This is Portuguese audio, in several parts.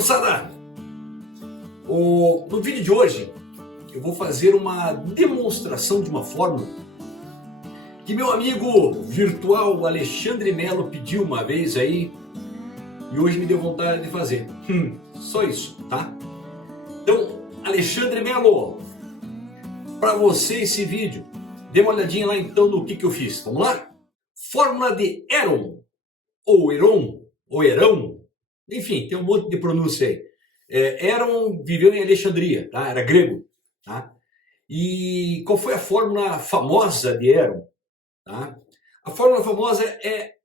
moçada! No vídeo de hoje eu vou fazer uma demonstração de uma fórmula que meu amigo virtual Alexandre Melo pediu uma vez aí e hoje me deu vontade de fazer. Só isso, tá? Então, Alexandre Melo, para você esse vídeo, dê uma olhadinha lá então no que eu fiz. Vamos lá? Fórmula de Heron, ou Heron, ou Herão, enfim, tem um monte de pronúncia aí. Heron viveu em Alexandria, tá? Era grego, tá? E qual foi a fórmula famosa de Heron? Tá? A fórmula famosa é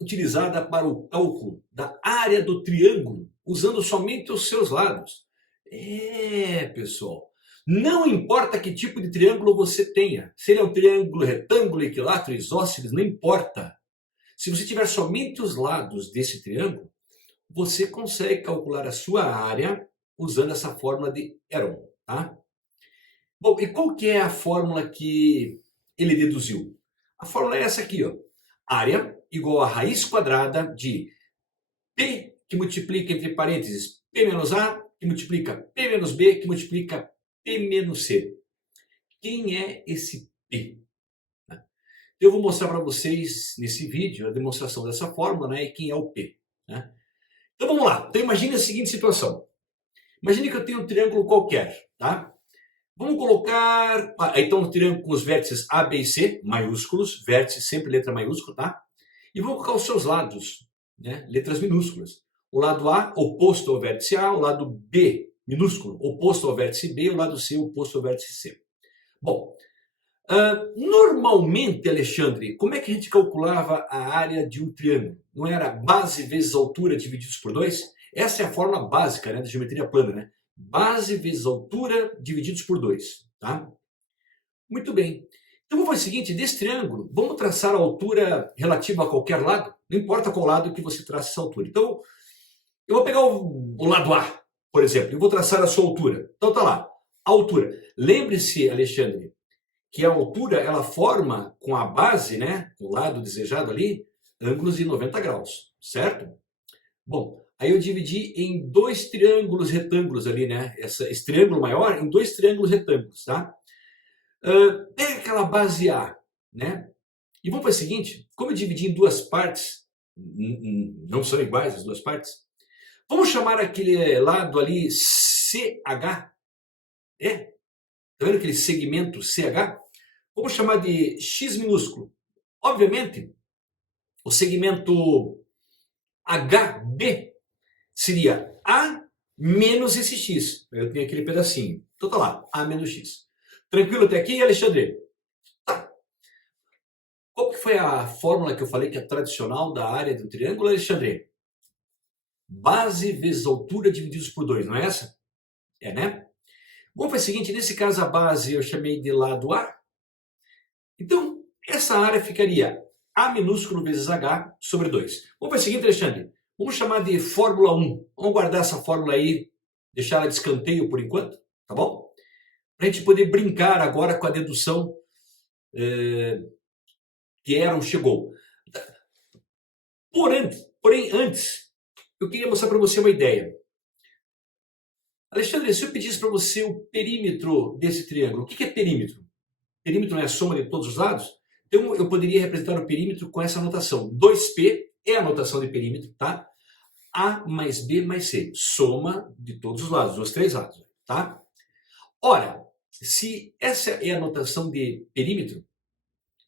utilizada para o cálculo da área do triângulo, usando somente os seus lados. Pessoal, não importa que tipo de triângulo você tenha, se ele é um triângulo retângulo, equilátero, isósceles, não importa. Se você tiver somente os lados desse triângulo, você consegue calcular a sua área usando essa fórmula de Heron, tá? Bom, e qual que é a fórmula que ele deduziu? A fórmula é essa aqui, ó. Área igual a raiz quadrada de P, que multiplica entre parênteses P menos A, que multiplica P menos B, que multiplica P menos C. Quem é esse P? Eu vou mostrar para vocês nesse vídeo a demonstração dessa fórmula, né, e quem é o P, né? Então vamos lá. Então imagine a seguinte situação. Imagine que eu tenho um triângulo qualquer, tá? Vamos colocar, então um triângulo com os vértices A, B e C, maiúsculos, vértice sempre letra maiúscula, tá? E vamos colocar os seus lados, né, letras minúsculas. O lado A oposto ao vértice A, o lado B minúsculo oposto ao vértice B, o lado C oposto ao vértice C. Bom, normalmente, Alexandre, como é que a gente calculava a área de um triângulo? Não era base vezes altura divididos por 2? Essa é a fórmula básica, né, da geometria plana, né? Base vezes altura divididos por 2, tá? Muito bem. Então vamos fazer o seguinte, desse triângulo, vamos traçar a altura relativa a qualquer lado, não importa qual lado que você traça essa altura. Então, eu vou pegar o lado A, por exemplo, e vou traçar a sua altura. Então tá lá, a altura. Lembre-se, Alexandre, que a altura ela forma com a base, né, o lado desejado ali, ângulos de 90 graus, certo? Bom, aí eu dividi em dois triângulos retângulos ali, né? Esse triângulo maior em dois triângulos retângulos, tá? Pega aquela base A, né? E vamos fazer o seguinte, como eu dividi em duas partes, não são iguais as duas partes, vamos chamar aquele lado ali CH, tá vendo aquele segmento CH? Vamos chamar de X minúsculo. Obviamente, o segmento HB seria A menos esse X. Eu tenho aquele pedacinho. Então tá lá, A menos X. Tranquilo até aqui, Alexandre? Tá. Qual que foi a fórmula que eu falei que é tradicional da área do triângulo, Alexandre? Base vezes altura divididos por 2, não é essa? É, né? Bom, foi o seguinte, nesse caso a base eu chamei de lado A. Então, essa área ficaria A minúsculo vezes H sobre 2. Vamos fazer o seguinte, Alexandre. Vamos chamar de fórmula 1. Vamos guardar essa fórmula aí, deixar ela de escanteio por enquanto, tá bom? Para a gente poder brincar agora com a dedução que Heron chegou. Porém, antes, eu queria mostrar para você uma ideia. Alexandre, se eu pedisse para você o perímetro desse triângulo, o que é perímetro? Perímetro não é a soma de todos os lados? Então eu poderia representar o perímetro com essa notação. 2P é a notação de perímetro, tá? A mais B mais C, soma de todos os lados, dos três lados, tá? Ora, se essa é a notação de perímetro,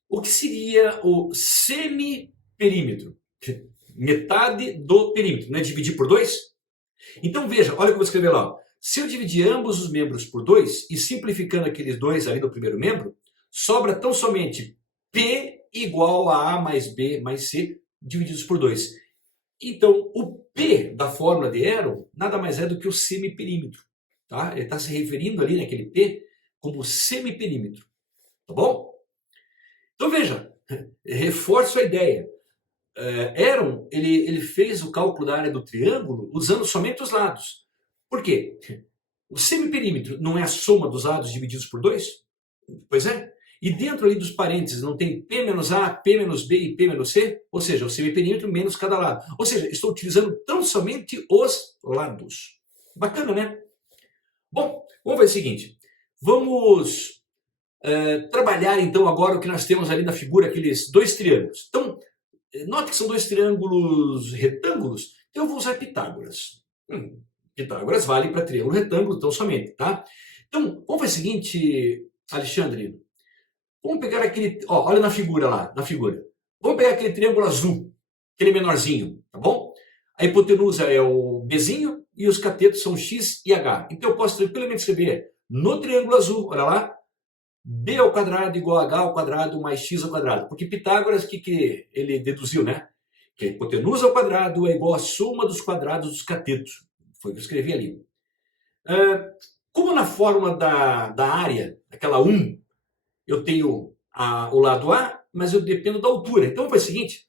o que seria o semiperímetro? Metade do perímetro, não é dividir por 2? Então veja, olha o que eu vou escrever lá. Ó. Se eu dividir ambos os membros por 2 e simplificando aqueles dois ali do primeiro membro, sobra tão somente P igual a mais B mais C divididos por 2. Então, o P da fórmula de Heron nada mais é do que o semiperímetro. Tá? Ele está se referindo ali naquele P como semiperímetro. Tá bom? Então veja, reforço a ideia. Heron ele fez o cálculo da área do triângulo usando somente os lados. Por quê? O semiperímetro não é a soma dos lados divididos por 2? Pois é. e dentro ali dos parênteses não tem P menos A, P menos B e P menos C, ou seja, o semiperímetro menos cada lado. Ou seja, estou utilizando tão somente os lados. Bacana, né? Bom, vamos ver o seguinte. Vamos trabalhar então agora o que nós temos ali na figura, aqueles dois triângulos. Então, note que são dois triângulos retângulos, então eu vou usar Pitágoras. Pitágoras vale para triângulo retângulo, então somente, tá? Então, vamos ver o seguinte, Alexandre. Vamos pegar aquele, ó, olha na figura lá, na figura. Vamos pegar aquele triângulo azul, aquele menorzinho, tá bom? A hipotenusa é o Bzinho e os catetos são X e H. Então eu posso tranquilamente escrever no triângulo azul, olha lá, B ao quadrado igual a H ao quadrado mais X ao quadrado. Porque Pitágoras, o que ele deduziu, né? Que a hipotenusa ao quadrado é igual à soma dos quadrados dos catetos. Foi o que eu escrevi ali. Como na fórmula da área, aquela 1, eu tenho o lado A, mas eu dependo da altura. Então foi o seguinte,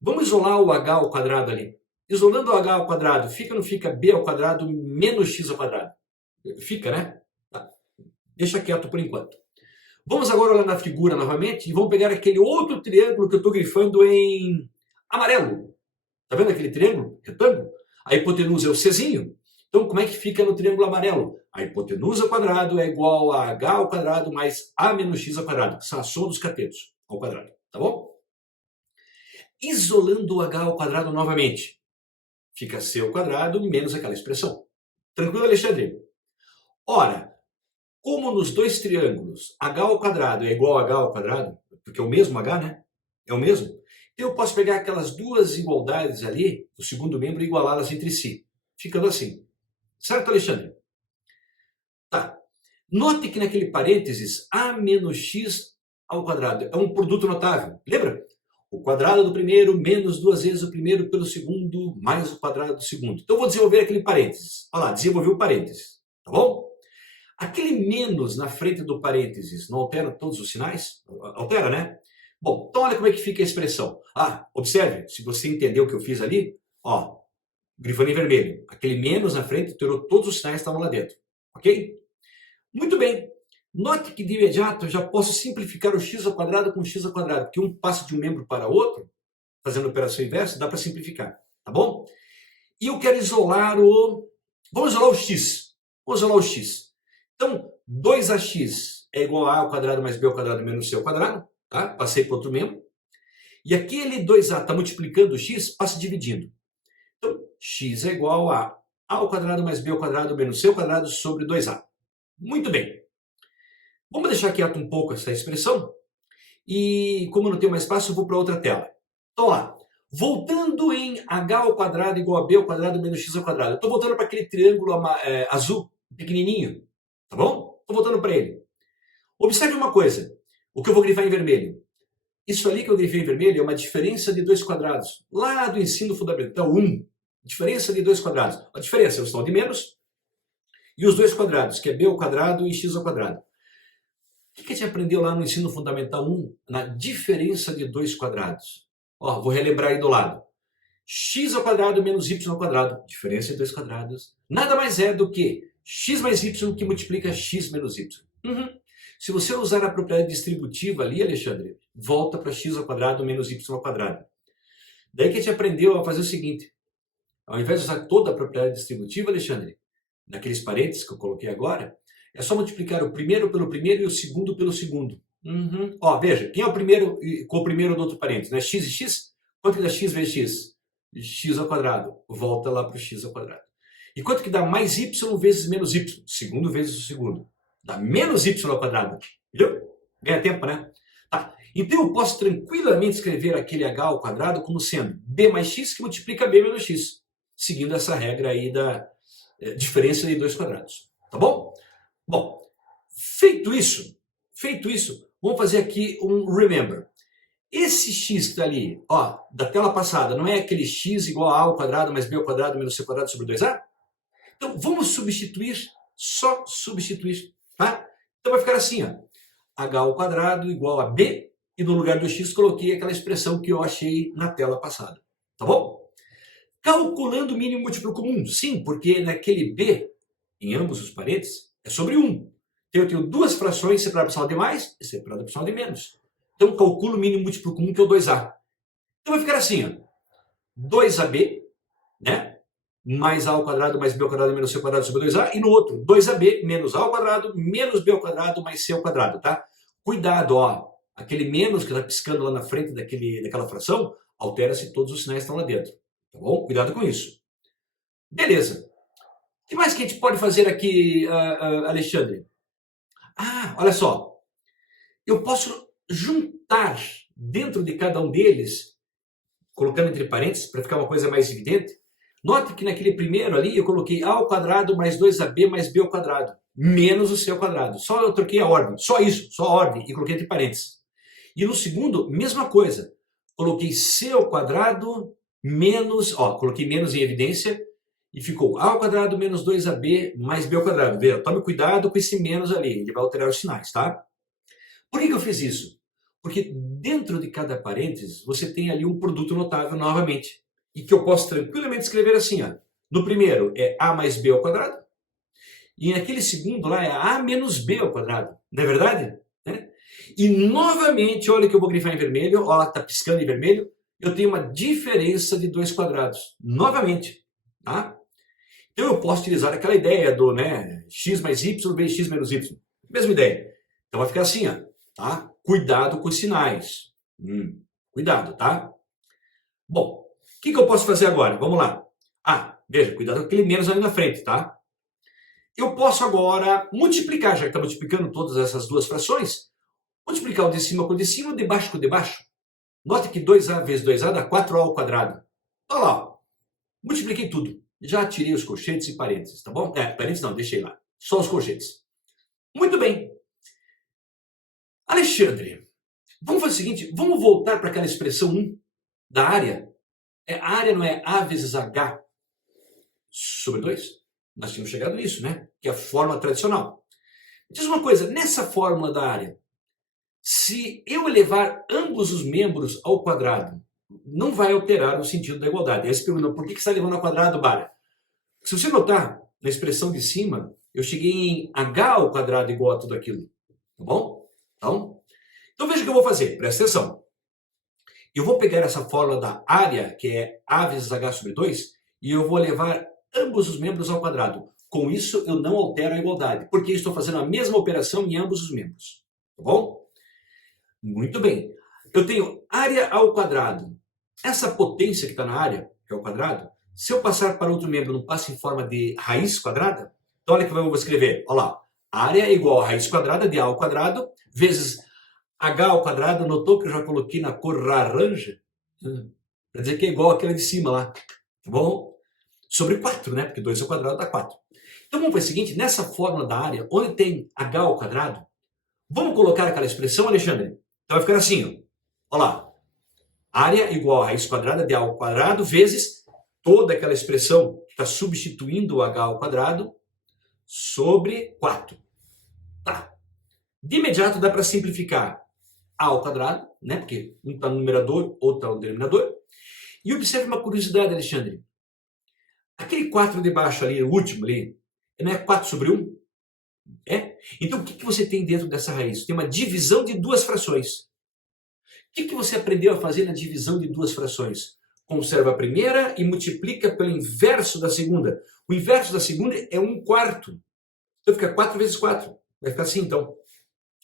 vamos isolar o H ao quadrado ali. Isolando o H ao quadrado, fica ou não fica B ao quadrado menos X ao quadrado? Fica, né? Tá. Deixa quieto por enquanto. Vamos agora olhar na figura novamente e vamos pegar aquele outro triângulo que eu estou grifando em amarelo. Tá vendo aquele triângulo retângulo? A hipotenusa é o Czinho. Então, como é que fica no triângulo amarelo? A hipotenusa ao quadrado é igual a H ao quadrado mais A menos X ao quadrado, que são a soma dos catetos ao quadrado, tá bom? Isolando o H ao quadrado novamente, fica C ao quadrado menos aquela expressão. Tranquilo, Alexandre? Ora, como nos dois triângulos H ao quadrado é igual a H ao quadrado, porque é o mesmo H, né? É o mesmo. Então eu posso pegar aquelas duas igualdades ali, do segundo membro, e igualá-las entre si, ficando assim. Certo, Alexandre? Tá. Note que naquele parênteses, A menos X ao quadrado é um produto notável. Lembra? O quadrado do primeiro menos duas vezes o primeiro pelo segundo mais o quadrado do segundo. Então eu vou desenvolver aquele parênteses. Olha lá, desenvolvi o parênteses. Tá bom? Aquele menos na frente do parênteses não altera todos os sinais? Altera, né? Bom, então olha como é que fica a expressão. Observe, se você entendeu o que eu fiz ali, ó, grifando em vermelho. Aquele menos na frente alterou todos os sinais que estavam lá dentro. Ok? Muito bem. Note que de imediato eu já posso simplificar o x ao quadrado com x ao quadrado, porque um passa de um membro para outro, fazendo a operação inversa, dá para simplificar. Tá bom? E eu quero isolar o... Vamos isolar o x. Vamos isolar o x. Então, 2ax é igual a ao quadrado mais b ao quadrado menos c ao quadrado. Tá? Passei para outro membro. E aquele 2a está multiplicando o x, passa dividindo. Então, x é igual a ao quadrado mais b ao quadrado menos c ao quadrado sobre 2a. Muito bem. Vamos deixar quieto um pouco essa expressão. E como não tenho mais espaço, eu vou para outra tela. Então lá, voltando em h ao quadrado igual a b ao quadrado menos x ao quadrado. Eu estou voltando para aquele triângulo azul, pequenininho. Tá bom? Estou voltando para ele. Observe uma coisa. O que eu vou grifar em vermelho. Isso ali que eu grifei em vermelho é uma diferença de dois quadrados. Lá do ensino fundamental 1. Diferença de dois quadrados. A diferença é o sinal de menos e os dois quadrados, que é b ao quadrado e x ao quadrado. O que a gente aprendeu lá no ensino fundamental 1? Na diferença de dois quadrados. Ó, vou relembrar aí do lado. X ao quadrado menos y ao quadrado. Diferença de dois quadrados. Nada mais é do que x mais y que multiplica x menos y. Se você usar a propriedade distributiva ali, Alexandre, volta para x ao quadrado menos y ao quadrado. Daí que a gente aprendeu a fazer o seguinte. Ao invés de usar toda a propriedade distributiva, Alexandre, naqueles parênteses que eu coloquei agora, é só multiplicar o primeiro pelo primeiro e o segundo pelo segundo. Ó, veja, quem é o primeiro com o primeiro do outro parênteses? Né? X e x? Quanto que dá x vezes x? X ao quadrado. Volta lá para o x ao quadrado. E quanto que dá mais y vezes menos y? Segundo vezes o segundo. Dá menos y ao quadrado. Entendeu? Ganha tempo, né? Tá. Então eu posso tranquilamente escrever aquele h ao quadrado como sendo b mais x que multiplica b menos x. Seguindo essa regra aí da diferença de dois quadrados. Tá bom? Bom, feito isso, vamos fazer aqui um remember. Esse x que está ali, ó, da tela passada, não é aquele x igual a ao quadrado mais b ao quadrado menos c quadrado sobre 2a? Então vamos substituir, só substituir, tá? Então vai ficar assim, ó, h ao quadrado igual a b, e no lugar do x coloquei aquela expressão que eu achei na tela passada, tá bom? Calculando o mínimo múltiplo comum, sim, porque naquele b, em ambos os parênteses, é sobre 1. Então Então eu tenho duas frações separadas por sinal de mais e separadas por sinal de menos. Então calculo o mínimo múltiplo comum, que é o 2A. Então vai ficar assim, ó. 2AB, né? Mais A ao quadrado mais B ao quadrado menos C ao quadrado sobre 2A. E no outro, 2AB menos A ao quadrado menos B ao quadrado mais C ao quadrado, tá? Cuidado, ó. Aquele menos que está piscando lá na frente daquela fração, altera-se, todos os sinais estão lá dentro. Tá bom? Cuidado com isso. Beleza. O que mais que a gente pode fazer aqui, Alexandre? Olha só. Eu posso juntar dentro de cada um deles, colocando entre parênteses, para ficar uma coisa mais evidente. Note que naquele primeiro ali eu coloquei A ao quadrado mais 2AB mais B ao quadrado, menos o C ao quadrado. Só eu troquei a ordem, só isso, só a ordem, e coloquei entre parênteses. E no segundo, mesma coisa. Coloquei C ao quadrado menos, coloquei menos em evidência, e ficou A ao quadrado menos 2AB mais B ao quadrado. Veja, tome cuidado com esse menos ali, ele vai alterar os sinais, tá? Por que eu fiz isso? Porque dentro de cada parênteses, você tem ali um produto notável novamente. E que eu posso tranquilamente escrever assim, ó. No primeiro é A mais B ao quadrado. E naquele segundo lá é A menos B ao quadrado. Não é verdade? E novamente, olha que eu vou grifar em vermelho, ó, tá piscando em vermelho, eu tenho uma diferença de 2 quadrados. Novamente, tá? Então eu posso utilizar aquela ideia do, x mais y vezes x menos y. Mesma ideia. Então vai ficar assim, ó, tá? Cuidado com os sinais. Cuidado, tá? Bom, o que eu posso fazer agora? Vamos lá. Veja, cuidado com aquele menos ali na frente, tá? Eu posso agora multiplicar, já que está multiplicando todas essas duas frações, multiplicar o de cima com o de cima, o de baixo com o de baixo. Note que 2A vezes 2A dá 4A ao quadrado. Olha lá, ó. Multipliquei tudo. Já tirei os colchetes e parênteses, tá bom? Parênteses não, deixei lá. Só os colchetes. Muito bem. Alexandre, vamos fazer o seguinte, vamos voltar para aquela expressão 1 da área. A área não é A vezes H sobre 2? Nós tínhamos chegado nisso, né? Que é a fórmula tradicional. Diz uma coisa, nessa fórmula da área, se eu elevar ambos os membros ao quadrado, não vai alterar o sentido da igualdade. Aí você pergunta, por que você está levando ao quadrado, Bara? Se você notar, na expressão de cima, eu cheguei em H ao quadrado igual a tudo aquilo. Tá bom? Então veja o que eu vou fazer, presta atenção. Eu vou pegar essa fórmula da área, que é A vezes H sobre 2, e eu vou levar ambos os membros ao quadrado. Com isso, eu não altero a igualdade, porque eu estou fazendo a mesma operação em ambos os membros. Tá bom? Muito bem. Eu tenho área ao quadrado. Essa potência que está na área, que é o quadrado, se eu passar para outro membro, não passa em forma de raiz quadrada? Então olha que eu vou escrever. Olha lá. Área é igual a raiz quadrada de A ao quadrado, vezes H ao quadrado. Notou que eu já coloquei na cor laranja? Para dizer que é igual àquela de cima lá. Tá bom? Sobre 4, né? Porque 2 ao quadrado dá 4. Então vamos fazer o seguinte, nessa fórmula da área, onde tem H ao quadrado, vamos colocar aquela expressão, Alexandre? Então vai ficar assim, ó. Olha lá. Área igual a raiz quadrada de A ao quadrado vezes toda aquela expressão que está substituindo o H ao quadrado sobre 4. Tá. De imediato dá para simplificar A ao quadrado, né? Porque um está no numerador, outro está no denominador. E observe uma curiosidade, Alexandre. Aquele 4 de baixo ali, o último ali, não é 4 sobre 1? Então o que você tem dentro dessa raiz? Tem uma divisão de duas frações. O que você aprendeu a fazer na divisão de duas frações? Conserva a primeira e multiplica pelo inverso da segunda. O inverso da segunda é 1/4. Então fica 4 vezes 4. Vai ficar assim, então.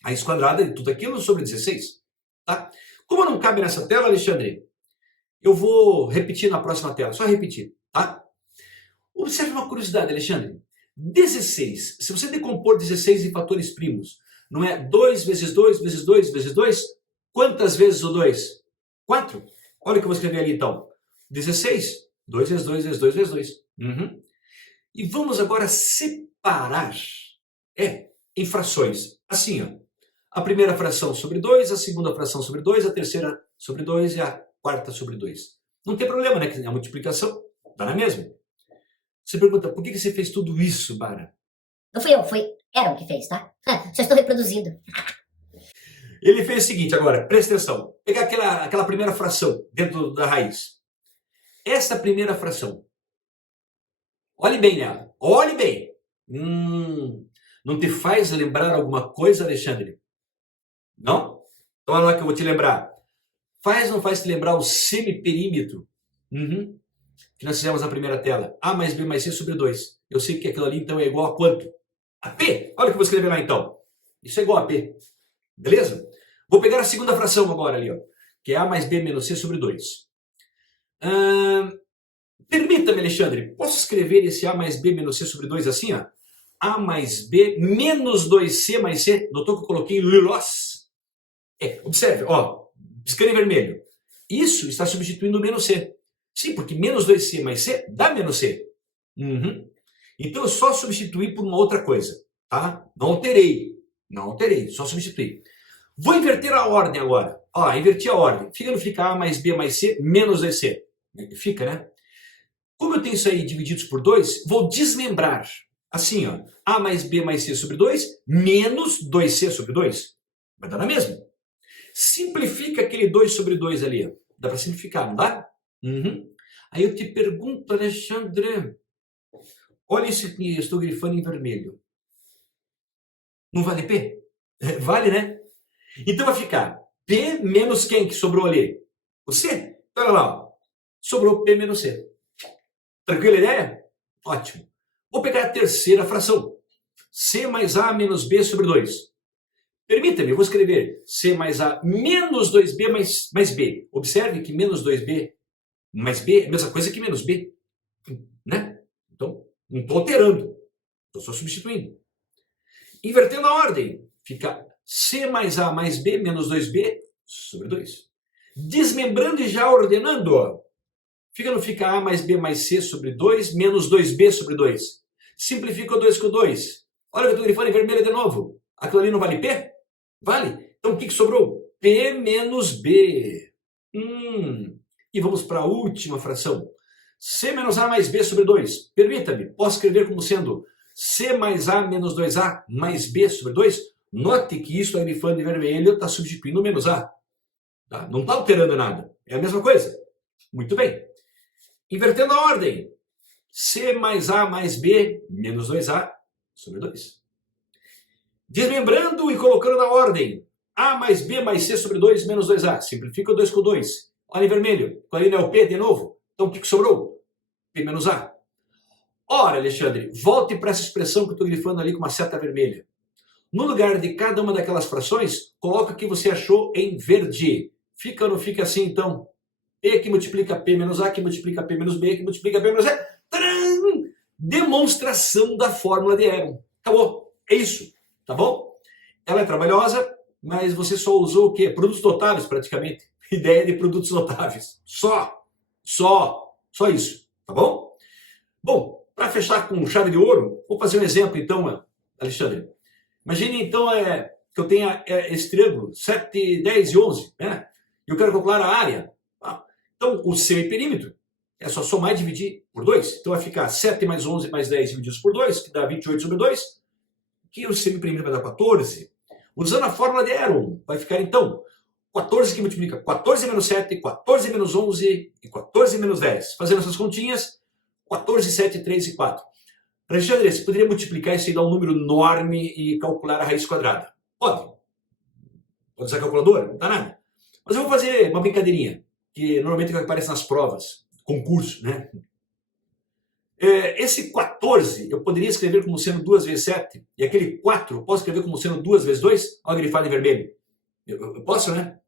Raiz quadrada de tudo aquilo sobre 16. Tá? Como não cabe nessa tela, Alexandre, eu vou repetir na próxima tela. Só repetir, tá? Observe uma curiosidade, Alexandre. 16. Se você decompor 16 em fatores primos, não é 2 vezes 2 vezes 2 vezes 2? Quantas vezes o 2? 4. Olha o que eu vou escrever ali, então. 16. 2 vezes 2 vezes 2 vezes 2. E vamos agora separar em frações. Assim, ó. A primeira fração sobre 2, a segunda fração sobre 2, a terceira sobre 2 e a quarta sobre 2. Não tem problema, né? Que a multiplicação dá na mesma. Você pergunta, por que você fez tudo isso, Bara? Não fui eu, foi Aaron que fez, tá? Só estou reproduzindo. Ele fez o seguinte, agora, presta atenção. Pegar aquela primeira fração dentro da raiz. Essa primeira fração. Olhe bem nela. Olhe bem. Não te faz lembrar alguma coisa, Alexandre? Não? Então olha lá que eu vou te lembrar. Faz ou não faz te lembrar o semiperímetro? Uhum. Que nós fizemos na primeira tela. A mais B mais C sobre 2. Eu sei que aquilo ali então é igual a quanto? A P. Olha o que eu vou escrever lá então. Isso é igual a P. Beleza? Vou pegar a segunda fração agora ali, ó, que é A mais B menos C sobre 2. Permita-me, Alexandre, posso escrever esse A mais B menos C sobre 2 assim, ó? A mais B menos 2C mais C. Notou que eu coloquei Lilós? Observe, ó, escreve em vermelho. Isso está substituindo o menos C. Sim, porque menos 2C mais C dá menos C. Uhum. Então eu só substituí por uma outra coisa, tá? Não alterei, só substituí. Vou inverter a ordem agora. Ó, inverti a ordem. Não fica A mais B mais C menos 2C. Fica, né? Como eu tenho isso aí divididos por 2, vou desmembrar. Assim, ó. A mais B mais C sobre 2 menos 2C sobre 2. Vai dar na mesma. Simplifica aquele 2 sobre 2 ali, ó. Dá para simplificar, não dá? Uhum. Aí eu te pergunto, Alexandre, olha isso que eu estou grifando em vermelho. Não vale P? Vale, né? Então vai ficar P menos quem que sobrou ali? O C. Olha lá, ó. Sobrou P menos C. Tranquila a ideia? Ótimo. Vou pegar a terceira fração. C mais A menos B sobre 2. Permita-me, eu vou escrever C mais A menos 2B mais B. Observe que menos 2B mais B é a mesma coisa que menos B. Né? Então, não estou alterando. Estou só substituindo. Invertendo a ordem, fica C mais A mais B menos 2B sobre 2. Desmembrando e já ordenando, ó. Não fica A mais B mais C sobre 2 menos 2B sobre 2. Simplifica o 2 com o 2. Olha que eu estou grifando em vermelho de novo. Aquilo ali não vale P? Vale? Então o que sobrou? P menos B. E vamos para a última fração. C menos A mais B sobre 2. Permita-me, posso escrever como sendo C mais A menos 2A mais B sobre 2? Note que isso aí grifando em vermelho está substituindo o menos A. Tá? Não está alterando nada. É a mesma coisa. Muito bem. Invertendo a ordem. C mais A mais B menos 2A sobre 2. Desmembrando e colocando na ordem. A mais B mais C sobre 2 menos 2A. Simplifica o 2 com o 2. Olha em vermelho. Ali não é o P de novo. Então o que sobrou? P menos A. Ora, Alexandre, volte para essa expressão que eu estou grifando ali com uma seta vermelha. No lugar de cada uma daquelas frações, coloca o que você achou em verde. Fica ou não fica assim, então? P que multiplica P menos A, que multiplica P menos B, que multiplica P menos C. Tcharam! Demonstração da fórmula de Eron. Acabou. É isso. Tá bom? Ela é trabalhosa, mas você só usou o quê? Produtos notáveis, praticamente. Ideia de produtos notáveis. Só isso. Tá bom? Bom, para fechar com chave de ouro, vou fazer um exemplo, então, Alexandre. Imagine, então, que eu tenha esse triângulo, 7, 10 e 11, né? E eu quero calcular a área. Então, o semiperímetro é só somar e dividir por 2. Então, vai ficar 7 mais 11 mais 10 divididos por 2, que dá 28 sobre 2, que o semiperímetro vai dar 14. Usando a fórmula de Eron, vai ficar, então, 14 que multiplica 14 menos 7, 14 menos 11 e 14 menos 10. Fazendo essas continhas, 14, 7, 3 e 4. Alexandre, você poderia multiplicar isso e dar um número enorme e calcular a raiz quadrada? Pode. Pode usar a calculadora? Não dá nada. Mas eu vou fazer uma brincadeirinha, que normalmente aparece nas provas, concurso, né? Esse 14 eu poderia escrever como sendo 2 vezes 7, e aquele 4 eu posso escrever como sendo 2 vezes 2, olha grifado em vermelho. Eu posso, né?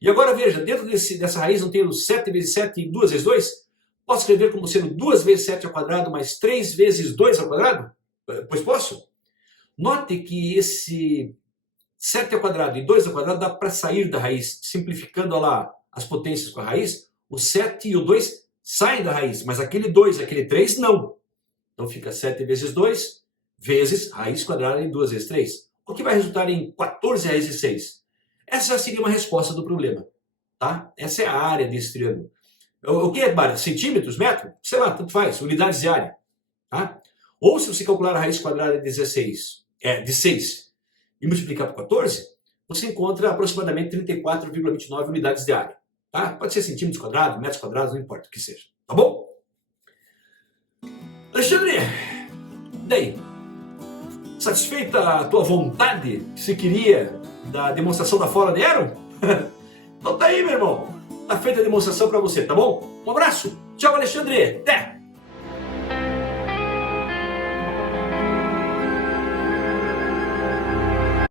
E agora veja, dentro dessa raiz não tem 7 vezes 7 e 2 vezes 2? Posso escrever como sendo 2 vezes 7 ao quadrado mais 3 vezes 2 ao quadrado? Pois posso. Note que esse 7 ao quadrado e 2 ao quadrado dá para sair da raiz, simplificando lá as potências com a raiz. O 7 e o 2 saem da raiz, mas aquele 2 e aquele 3 não. Então fica 7 vezes 2 vezes raiz quadrada de 2 vezes 3. O que vai resultar em 14 raiz de 6. Essa seria uma resposta do problema. Tá? Essa é a área desse triângulo. O que é área? Centímetros, metro? Sei lá, tanto faz, unidades de área. Tá? Ou se você calcular a raiz quadrada de 6 e multiplicar por 14, você encontra aproximadamente 34,29 unidades de área. Tá? Pode ser centímetros quadrados, metros quadrados, não importa o que seja. Tá bom? Alexandre, daí? Satisfeita a tua vontade que se queria da demonstração da Fora de Aero? Então tá aí, meu irmão. Tá feita a demonstração para você, tá bom? Um abraço. Tchau, Alexandre. Até!